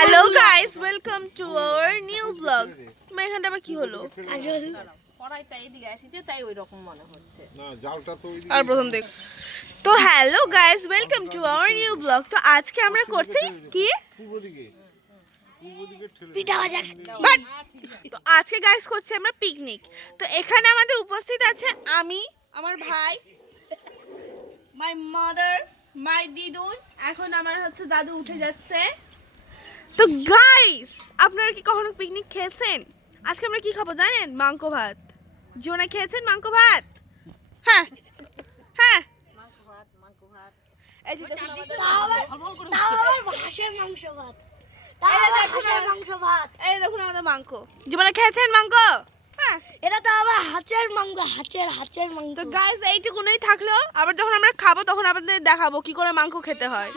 Hello guys, welcome to our new blog. এখানটা আবার কি হলো? কড়াইটা এদিকে আসছে তাই ওই রকম মনে হচ্ছে। না জালটা তো ওইদিকে আর প্রথম দেখ। তো hello guys, welcome to our new blog. তো আজকে আমরা করছি কি? পূর্ব দিকে ঠেলে পিঠা ভাজা বাট তো আজকে গাইস করছি আমরা পিকনিক। তো এখানে আমাদের উপস্থিত আছে আমি, আমার ভাই, মাই মাদার, মাই দিদুন। এখন আমার হচ্ছে দাদু উঠে যাচ্ছে। তো গাইস, আপনারা কি কখনো পিকনিক খেয়েছেন? আজকে আমরা কি খাবো জানেন? মাংস ভাত। জীবনে খেয়েছেন মাংস ভাত? হ্যাঁ হ্যাঁ, এই যে দেখুন আমাদের হাঁসের মাংস ভাত এই যে দেখুন হাঁসের মাংস ভাত এই যে দেখুন আমাদের মাংস। জীবনে খেয়েছেন মাংস? হ্যাঁ। এটা তো আবার হাঁসের মাংস হাঁসের মাংস তো গাইস এইটুকুনই থাকলো, আবার যখন আমরা খাবো তখন আপনাদের দেখাবো কি করে মাংস খেতে হয়।